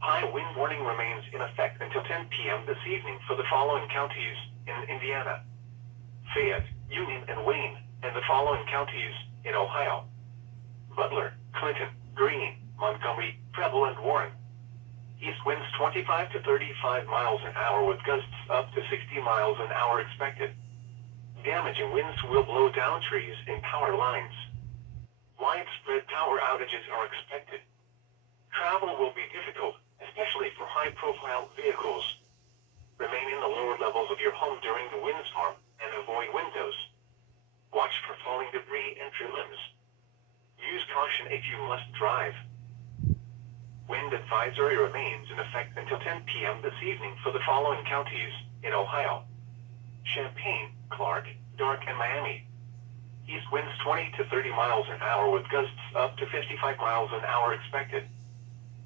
High wind warning remains in effect until 10 p.m. this evening for the following counties in Indiana: Fayette, Union, and Wayne, and the following counties in Ohio: Butler, Clinton, Greene, Montgomery, Preble, and Warren. East winds 25 to 35 miles an hour with gusts up to 60 miles an hour expected. Damaging winds will blow down trees and power lines. Widespread power outages are expected. Travel will be difficult, especially for high-profile vehicles. Remain in the lower levels of your home during the windstorm and avoid windows. Watch for falling debris and tree limbs. Use caution if you must drive. Wind advisory remains in effect until 10 p.m. this evening for the following counties in Ohio: Champaign, Clark, Darke, and Miami. East winds 20 to 30 miles an hour with gusts up to 55 miles an hour expected.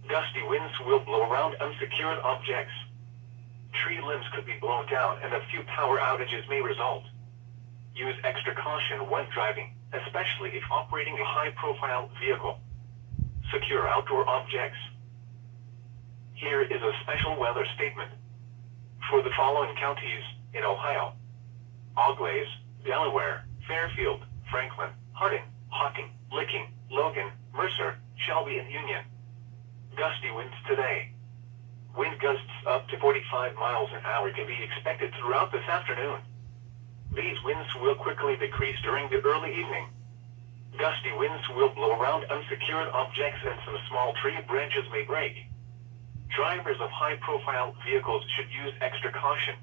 Gusty winds will blow around unsecured objects. Tree limbs could be blown down and a few power outages may result. Use extra caution when driving, especially if operating a high-profile vehicle. Secure outdoor objects. Here is a special weather statement. For the following counties in Ohio: Auglaize, Delaware, Fairfield, Franklin, Harding, Hocking, Licking, Logan, Mercer, Shelby, and Union. Gusty winds today. Wind gusts up to 45 miles an hour can be expected throughout this afternoon. These winds will quickly decrease during the early evening. Gusty winds will blow around unsecured objects and some small tree branches may break. Drivers of high-profile vehicles should use extra caution.